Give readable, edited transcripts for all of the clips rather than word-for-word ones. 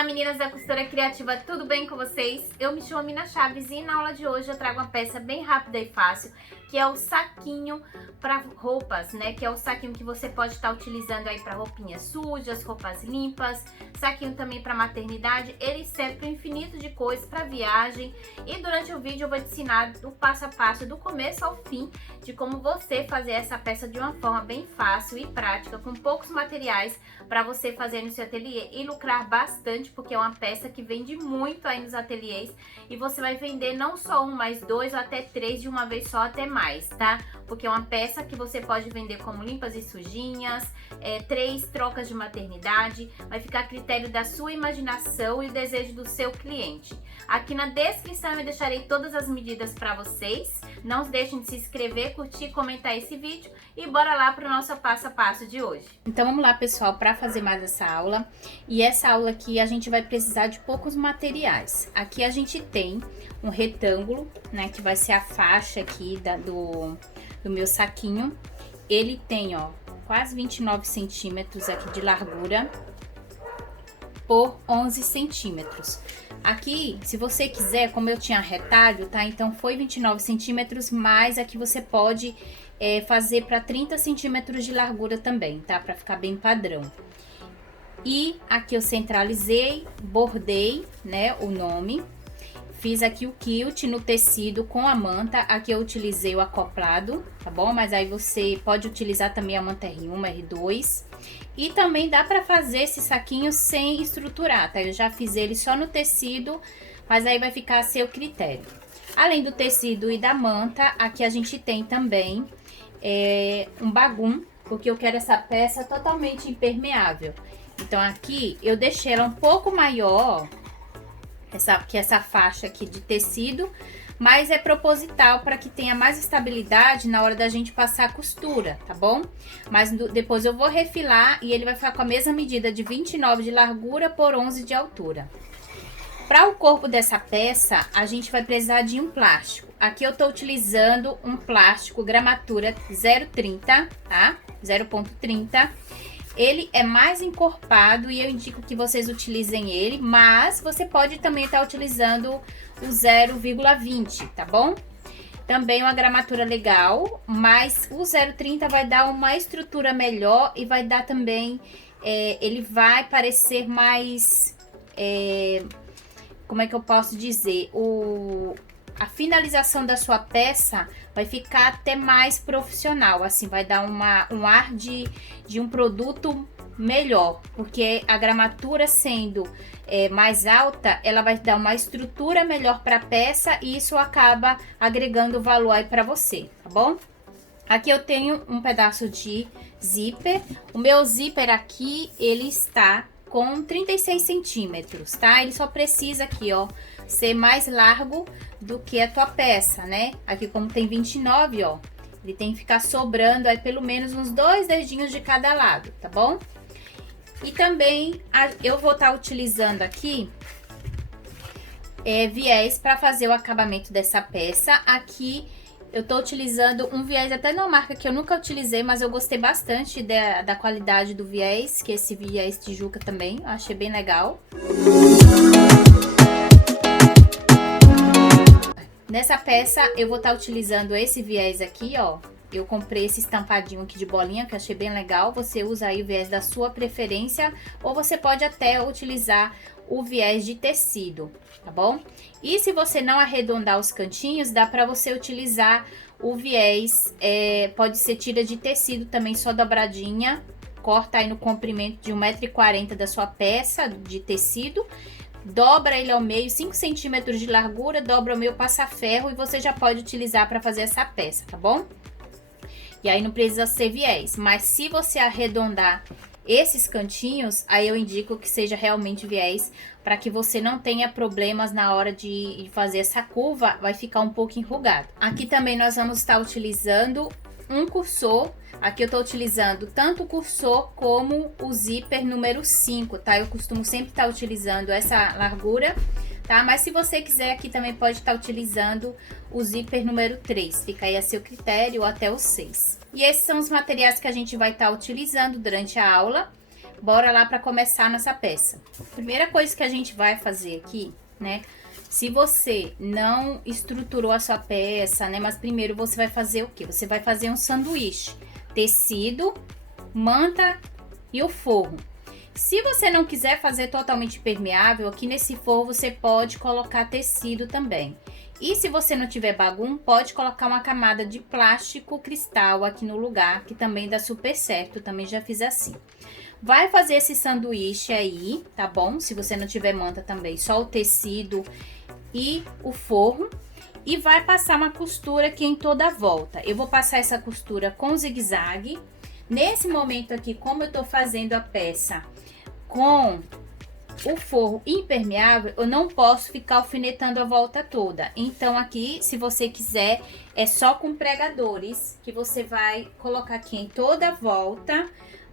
Olá meninas da Costura Criativa, tudo bem com vocês? Eu me chamo Mina Chaves e na aula de hoje eu trago uma peça bem rápida e fácil, que é o saquinho para roupas, né? Que é o saquinho que você pode estar utilizando aí para roupinhas sujas, roupas limpas, saquinho também para maternidade. Ele serve para um infinito de coisas, para viagem, e durante o vídeo eu vou te ensinar o passo a passo, do começo ao fim, de como você fazer essa peça de uma forma bem fácil e prática, com poucos materiais, para você fazer no seu ateliê e lucrar bastante, porque é uma peça que vende muito aí nos ateliês e você vai vender não só um, mas dois ou até três de uma vez só, até mais, tá? Porque é uma peça que você pode vender como limpas e sujinhas, 3 trocas de maternidade, vai ficar a critério da sua imaginação e o desejo do seu cliente. Aqui na descrição eu deixarei todas as medidas para vocês. Não deixem de se inscrever, curtir, comentar esse vídeo e bora lá para o nosso passo a passo de hoje. Então vamos lá, pessoal, para fazer mais essa aula. E essa aula aqui a gente vai precisar de poucos materiais. Aqui a gente tem um retângulo, né, que vai ser a faixa aqui do meu saquinho. Ele tem, ó, quase 29 centímetros aqui de largura por 11 centímetros. Aqui, se você quiser, como eu tinha retalho, tá? Então foi 29 centímetros, mas aqui você pode fazer para 30 centímetros de largura também, tá? Para ficar bem padrão. E aqui eu centralizei, bordei, né, o nome. Fiz aqui o quilt no tecido com a manta. Aqui eu utilizei o acoplado, tá bom? Mas aí você pode utilizar também a manta R1, R2. E também dá para fazer esse saquinho sem estruturar, tá? Eu já fiz ele só no tecido, mas aí vai ficar a seu critério. Além do tecido e da manta, aqui a gente tem também um bagum, porque eu quero essa peça totalmente impermeável. Então aqui eu deixei ela um pouco maior, essa faixa aqui de tecido, mas é proposital para que tenha mais estabilidade na hora da gente passar a costura, tá bom? Mas depois eu vou refilar e ele vai ficar com a mesma medida de 29 de largura por 11 de altura. Para o corpo dessa peça, a gente vai precisar de um plástico. Aqui eu tô utilizando um plástico gramatura 0,30, tá? 0,30. Ele é mais encorpado e eu indico que vocês utilizem ele, mas você pode também estar utilizando o 0,20, tá bom? Também uma gramatura legal, mas o 0,30 vai dar uma estrutura melhor e vai dar também, ele vai parecer mais, como é que eu posso dizer, a finalização da sua peça vai ficar até mais profissional, assim, vai dar um ar de um produto melhor, porque a gramatura sendo mais alta, ela vai dar uma estrutura melhor para a peça e isso acaba agregando valor aí para você, tá bom? Aqui eu tenho um pedaço de zíper. O meu zíper aqui, ele está com 36 centímetros, tá? Ele só precisa aqui, ó, ser mais largo do que a tua peça, né? Aqui como tem 29, ó, ele tem que ficar sobrando aí pelo menos uns 2 dedinhos de cada lado, tá bom? E também eu vou estar utilizando aqui viés para fazer o acabamento dessa peça. Aqui eu tô utilizando um viés até numa marca que eu nunca utilizei, mas eu gostei bastante da qualidade do viés, que é esse viés Tijuca também, eu achei bem legal. Nessa peça eu vou estar utilizando esse viés aqui, ó. Eu comprei esse estampadinho aqui de bolinha, que eu achei bem legal. Você usa aí o viés da sua preferência, ou você pode até utilizar o viés de tecido, tá bom? E se você não arredondar os cantinhos, dá pra você utilizar o viés, pode ser tira de tecido também, só dobradinha. Corta aí no comprimento de 1,40 m da sua peça de tecido. Dobra ele ao meio, 5 centímetros de largura, dobra o meio, passa ferro e você já pode utilizar para fazer essa peça, tá bom? E aí não precisa ser viés, mas se você arredondar esses cantinhos, aí eu indico que seja realmente viés, para que você não tenha problemas na hora de fazer essa curva, vai ficar um pouco enrugado. Aqui também nós vamos estar utilizando um cursor. Aqui eu tô utilizando tanto o cursor como o zíper número 5, tá? Eu costumo sempre estar utilizando essa largura, tá? Mas se você quiser, aqui também pode estar utilizando o zíper número 3, fica aí a seu critério, ou até o 6. E esses são os materiais que a gente vai estar utilizando durante a aula. bora lá para começar nossa peça. Primeira coisa que a gente vai fazer aqui, né? Se você não estruturou a sua peça, né? Mas primeiro você vai fazer o quê? Você vai fazer um sanduíche. Tecido, manta e o forro. Se você não quiser fazer totalmente impermeável, aqui nesse forro você pode colocar tecido também. E se você não tiver bagum, pode colocar uma camada de plástico cristal aqui no lugar, que também dá super certo, também já fiz assim. Vai fazer esse sanduíche aí, tá bom? Se você não tiver manta também, só o tecido e o forro. E vai passar uma costura aqui em toda a volta. Eu vou passar essa costura com zigue-zague. Nesse momento aqui, como eu tô fazendo a peça com o forro impermeável, eu não posso ficar alfinetando a volta toda. Então aqui, se você quiser, é só com pregadores que você vai colocar aqui em toda a volta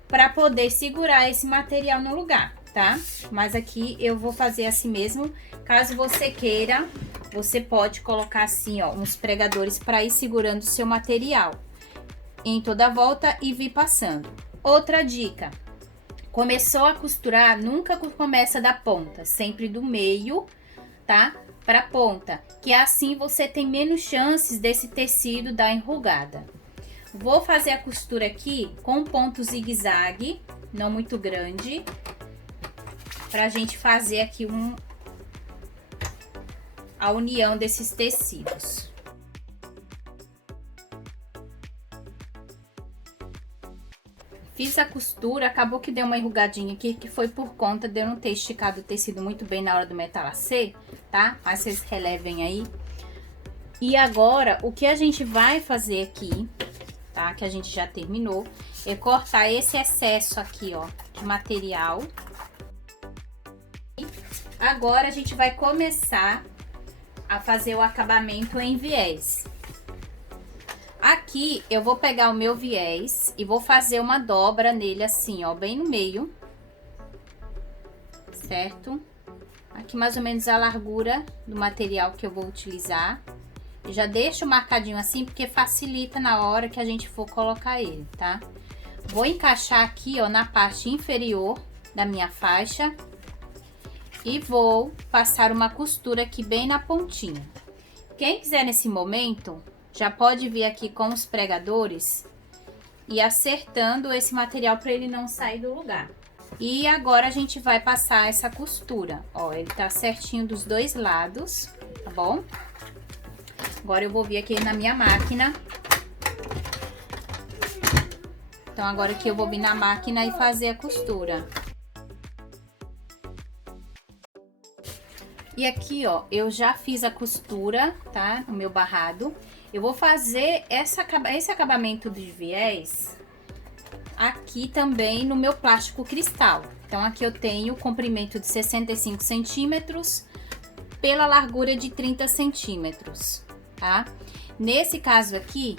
para poder segurar esse material no lugar, tá? Mas aqui eu vou fazer assim mesmo. Caso você queira, você pode colocar assim, ó, uns pregadores para ir segurando o seu material em toda a volta e vir passando. Outra dica: começou a costurar, nunca começa da ponta, sempre do meio, tá? Pra ponta, que assim você tem menos chances desse tecido dar enrugada. Vou fazer a costura aqui com ponto zigue-zague, não muito grande, pra gente fazer aqui a união desses tecidos. Fiz a costura, acabou que deu uma enrugadinha aqui, que foi por conta de eu não ter esticado o tecido muito bem na hora do metalacê, tá? Mas vocês relevem aí. E agora, o que a gente vai fazer aqui, tá? Que a gente já terminou, é cortar esse excesso aqui, ó, de material. Agora, a gente vai começar a fazer o acabamento em viés. Aqui eu vou pegar o meu viés e vou fazer uma dobra nele assim, ó, bem no meio, certo? Aqui mais ou menos a largura do material que eu vou utilizar. E já deixo marcadinho assim, porque facilita na hora que a gente for colocar ele, tá? Vou encaixar aqui, ó, na parte inferior da minha faixa e vou passar uma costura aqui bem na pontinha. Quem quiser nesse momento, já pode vir aqui com os pregadores e acertando esse material para ele não sair do lugar. E agora a gente vai passar essa costura, ó, ele tá certinho dos dois lados, tá bom? Agora eu vou vir aqui na minha máquina. Então agora aqui eu vou vir na máquina e fazer a costura. E aqui, ó, eu já fiz a costura, tá? No meu barrado. Eu vou fazer esse acabamento de viés aqui também no meu plástico cristal. Então, aqui eu tenho o comprimento de 65 centímetros pela largura de 30 centímetros, tá? Nesse caso aqui,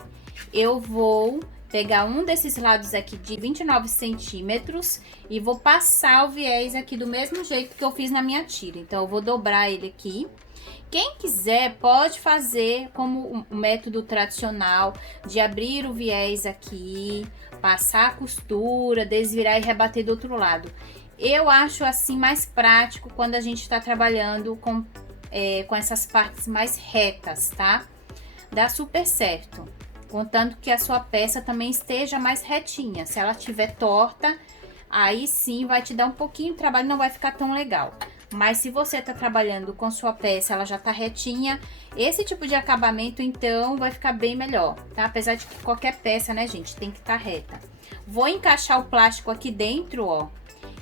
eu vou pegar um desses lados aqui de 29 centímetros e vou passar o viés aqui do mesmo jeito que eu fiz na minha tira. Então, eu vou dobrar ele aqui. Quem quiser pode fazer como o método tradicional de abrir o viés aqui, passar a costura, desvirar e rebater do outro lado. Eu acho assim mais prático quando a gente está trabalhando com essas partes mais retas, tá? Dá super certo. Contanto que a sua peça também esteja mais retinha. Se ela estiver torta, aí sim vai te dar um pouquinho de trabalho, não vai ficar tão legal. Mas se você tá trabalhando com sua peça, ela já tá retinha, esse tipo de acabamento, então, vai ficar bem melhor, tá? Apesar de que qualquer peça, né, gente, tem que estar reta. Vou encaixar o plástico aqui dentro, ó.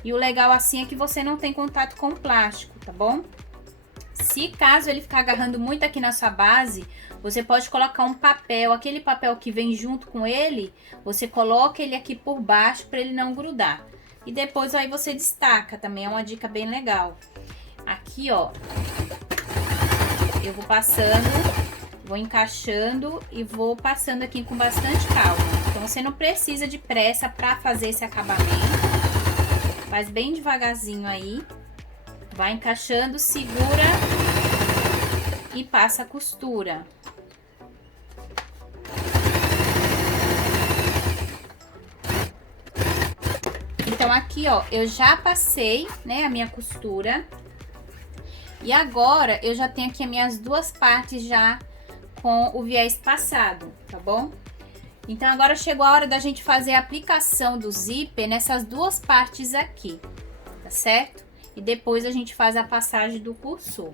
E o legal assim é que você não tem contato com o plástico, tá bom? Se caso ele ficar agarrando muito aqui na sua base, você pode colocar um papel, aquele papel que vem junto com ele, você coloca ele aqui por baixo para ele não grudar. E depois aí você destaca, também é uma dica bem legal. Aqui, ó, eu vou passando, vou encaixando e vou passando aqui com bastante calma. Então, você não precisa de pressa para fazer esse acabamento. Faz bem devagarzinho aí. Vai encaixando, segura e passa a costura. Então, Então, aqui, ó, eu já passei, né, a minha costura. E agora, eu já tenho aqui as minhas duas partes já com o viés passado, tá bom? Então, agora chegou a hora da gente fazer a aplicação do zíper nessas duas partes aqui, tá certo? E depois a gente faz a passagem do cursor.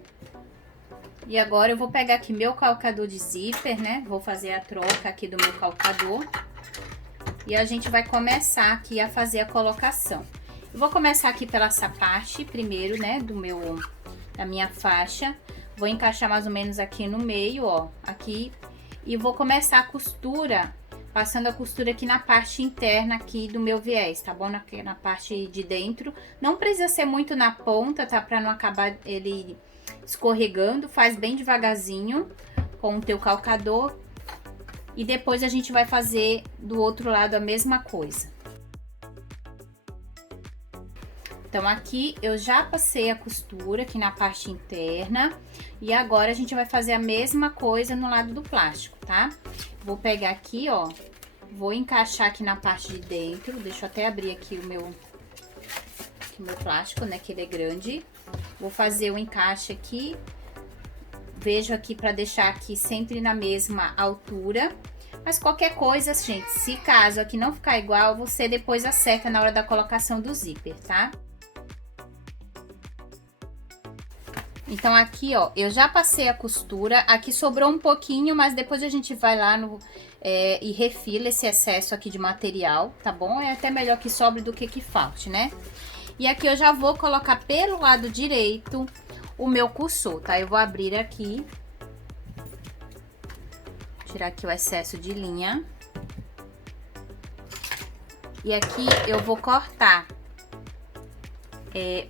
E agora eu vou pegar aqui meu calcador de zíper, né? Vou fazer a troca aqui do meu calcador. E a gente vai começar aqui a fazer a colocação. Eu vou começar aqui pela essa parte primeiro, né? Da minha faixa. Vou encaixar mais ou menos aqui no meio, ó. Aqui. E vou começar a costura, passando a costura aqui na parte interna aqui do meu viés, tá bom? Na parte de dentro. Não precisa ser muito na ponta, tá? Pra não acabar ele escorregando. Faz bem devagarzinho com o teu calcador. E depois a gente vai fazer do outro lado a mesma coisa. Então, aqui eu já passei a costura aqui na parte interna. E agora a gente vai fazer a mesma coisa no lado do plástico, tá? Vou pegar aqui, ó. Vou encaixar aqui na parte de dentro. Deixa eu até abrir aqui o meu plástico, né? Que ele é grande. Vou fazer o encaixe aqui. Vejo aqui para deixar aqui sempre na mesma altura. Mas qualquer coisa, gente, se caso aqui não ficar igual, você depois acerta na hora da colocação do zíper, tá? Então, aqui, ó, eu já passei a costura. Aqui sobrou um pouquinho, mas depois a gente vai lá e refila esse excesso aqui de material, tá bom? É até melhor que sobre do que falte, né? E aqui eu já vou colocar pelo lado direito o meu cursor, tá? Eu vou abrir aqui. Tirar aqui o excesso de linha. E aqui eu vou cortar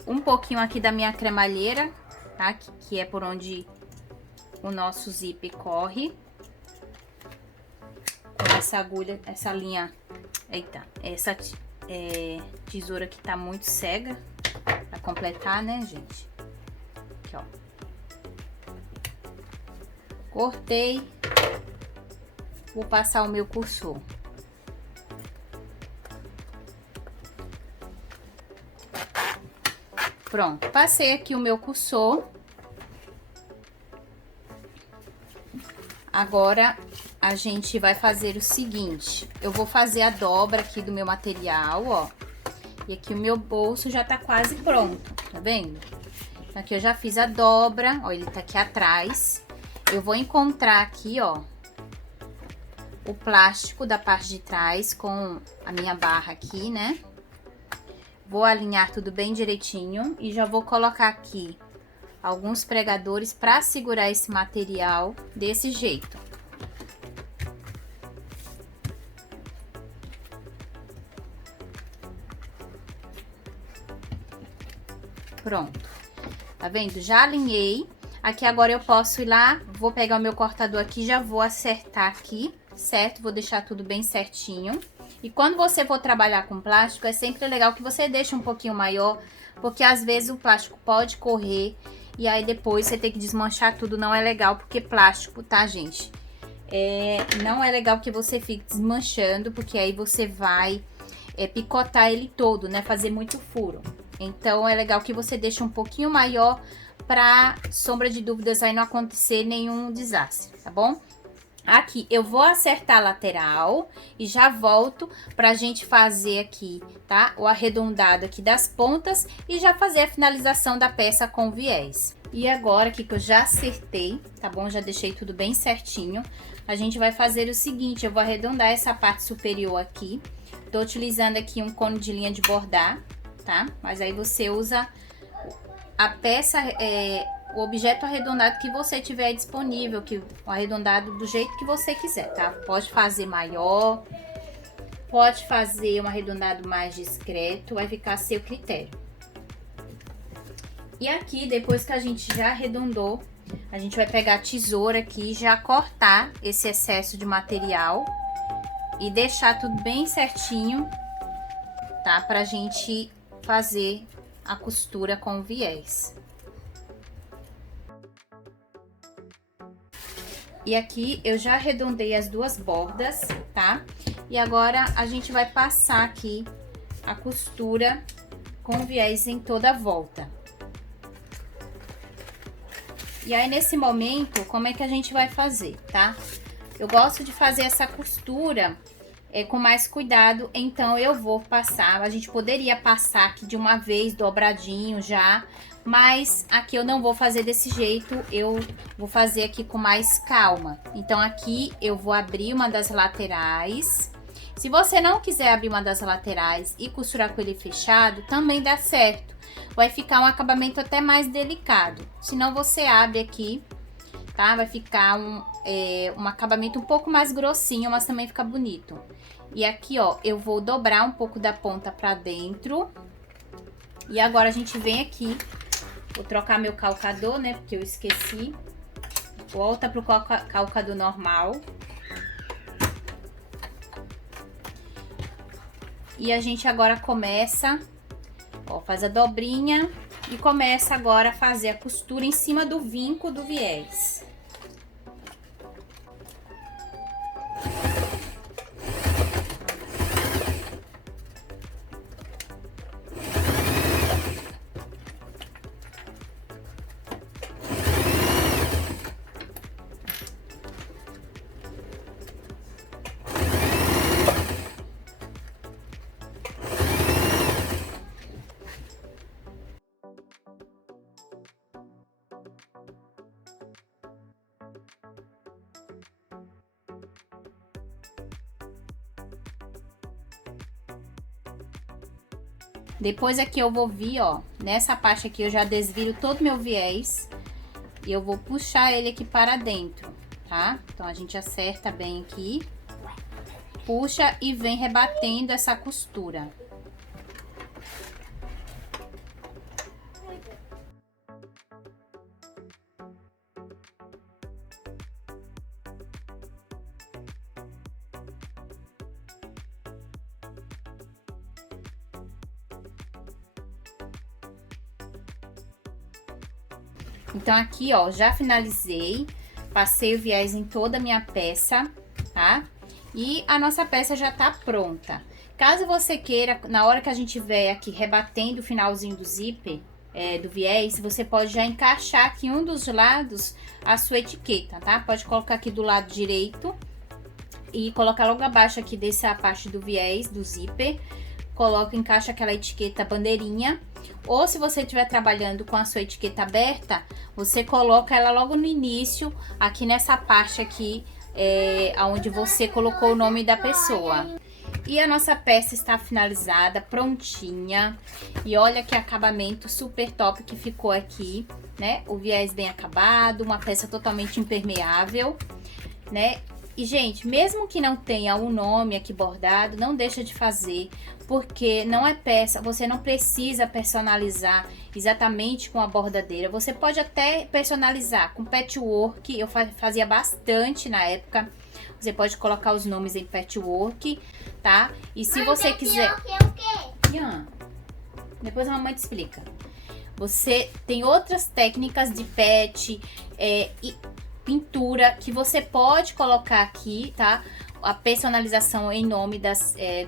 um pouquinho aqui da minha cremalheira, tá? Que é por onde o nosso zíper corre. Com essa agulha, essa linha... Eita, essa tesoura aqui tá muito cega pra completar, né, gente? Aqui, ó. Cortei. Vou passar o meu cursor. Pronto, passei aqui o meu cursor. Agora, a gente vai fazer o seguinte. Eu vou fazer a dobra aqui do meu material, ó. E aqui o meu bolso já tá quase pronto, tá vendo? Aqui eu já fiz a dobra, ó, ele tá aqui atrás. Eu vou encontrar aqui, ó, o plástico da parte de trás com a minha barra aqui, né? Vou alinhar tudo bem direitinho e já vou colocar aqui alguns pregadores para segurar esse material desse jeito. Pronto. Tá vendo? Já alinhei. Aqui agora eu posso ir lá, vou pegar o meu cortador aqui, já vou acertar aqui, certo? Vou deixar tudo bem certinho. E quando você for trabalhar com plástico, é sempre legal que você deixe um pouquinho maior, porque às vezes o plástico pode correr e aí depois você tem que desmanchar tudo. Não é legal, porque plástico, tá, gente? Não é legal que você fique desmanchando, porque aí você vai picotar ele todo, né? Fazer muito furo. Então, é legal que você deixe um pouquinho maior para, sombra de dúvidas, aí não acontecer nenhum desastre, tá bom? Aqui, eu vou acertar a lateral e já volto pra gente fazer aqui, tá? O arredondado aqui das pontas e já fazer a finalização da peça com viés. E agora, aqui que eu já acertei, tá bom? Já deixei tudo bem certinho. A gente vai fazer o seguinte, eu vou arredondar essa parte superior aqui. Tô utilizando aqui um cone de linha de bordar, tá? Mas aí você usa a peça, o objeto arredondado que você tiver disponível, o arredondado do jeito que você quiser, tá? Pode fazer maior, pode fazer um arredondado mais discreto, vai ficar a seu critério. E aqui, depois que a gente já arredondou, a gente vai pegar a tesoura aqui e já cortar esse excesso de material e deixar tudo bem certinho, tá? Pra gente fazer a costura com viés. E aqui eu já arredondei as duas bordas, tá? E agora a gente vai passar aqui a costura com o viés em toda a volta. E aí, nesse momento, como é que a gente vai fazer, tá? Eu gosto de fazer essa costura com mais cuidado, então eu vou passar. A gente poderia passar aqui de uma vez, dobradinho já, mas aqui eu não vou fazer desse jeito, eu vou fazer aqui com mais calma. Então, aqui eu vou abrir uma das laterais. Se você não quiser abrir uma das laterais e costurar com ele fechado, também dá certo. Vai ficar um acabamento até mais delicado. Se não, você abre aqui, tá? Vai ficar um acabamento um pouco mais grossinho, mas também fica bonito. E aqui, ó, eu vou dobrar um pouco da ponta pra dentro. E agora a gente vem aqui, vou trocar meu calcador, né? Porque eu esqueci. Volta pro calcador normal. E a gente agora começa, ó, faz a dobrinha e começa agora a fazer a costura em cima do vinco do viés. Depois aqui eu vou vir, ó, nessa parte aqui eu já desviro todo o meu viés e eu vou puxar ele aqui para dentro, tá? Então, a gente acerta bem aqui, puxa e vem rebatendo essa costura. Então, aqui, ó, já finalizei, passei o viés em toda a minha peça, tá? E a nossa peça já tá pronta. Caso você queira, na hora que a gente vier aqui rebatendo o finalzinho do zíper, do viés, você pode já encaixar aqui um dos lados a sua etiqueta, tá? Pode colocar aqui do lado direito e colocar logo abaixo aqui dessa parte do viés, do zíper. Coloca, encaixa aquela etiqueta bandeirinha. Ou se você estiver trabalhando com a sua etiqueta aberta, você coloca ela logo no início, aqui nessa parte aqui, onde você colocou o nome da pessoa. E a nossa peça está finalizada, prontinha. E olha que acabamento super top que ficou aqui, né? O viés bem acabado, uma peça totalmente impermeável, né? E, gente, mesmo que não tenha o nome aqui bordado, não deixa de fazer, porque não é peça, você não precisa personalizar exatamente com a bordadeira. Você pode até personalizar com patchwork, eu fazia bastante na época. Você pode colocar os nomes em patchwork, tá? E se você quiser... Ian, depois a mamãe te explica. Você tem outras técnicas de patch e pintura que você pode colocar aqui, tá? A personalização em nome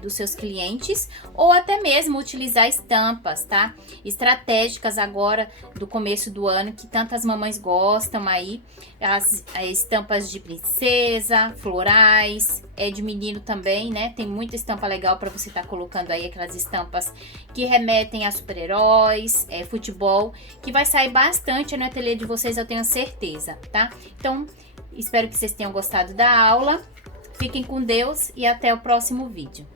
dos seus clientes, ou até mesmo utilizar estampas, tá? Estratégicas agora do começo do ano, que tantas mamães gostam aí, as estampas de princesa, florais, de menino também, né? Tem muita estampa legal para você estar colocando aí, aquelas estampas que remetem a super-heróis, futebol, que vai sair bastante no ateliê de vocês, eu tenho certeza, tá? Então, espero que vocês tenham gostado da aula. Fiquem com Deus e até o próximo vídeo.